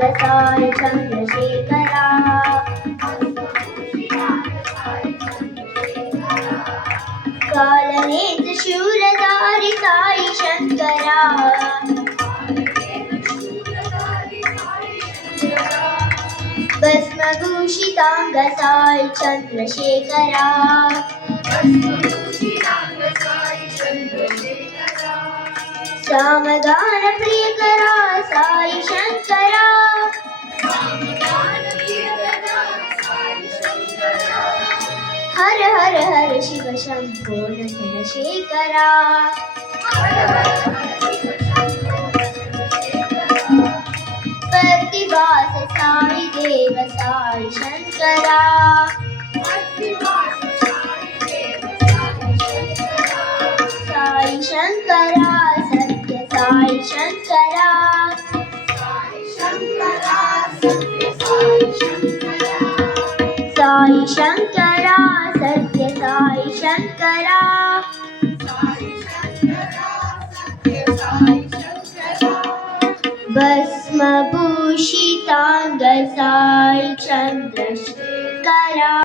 Sai Chandrasekhara कालनेत्र शूलधारी Sai Shankara भस्मभूषितांग Sai Chandrasekhara सामगान प्रियकरा Sai Shankara Har Har Har Shiva Shambho नटन शेखरा प्रतिभास Sai Dev Sai Shankara Sai Shankara Satya Sai Shankara Sai Shankara Satya Sai Shankara भस्मभूषितांग Sai Chandrasekhara.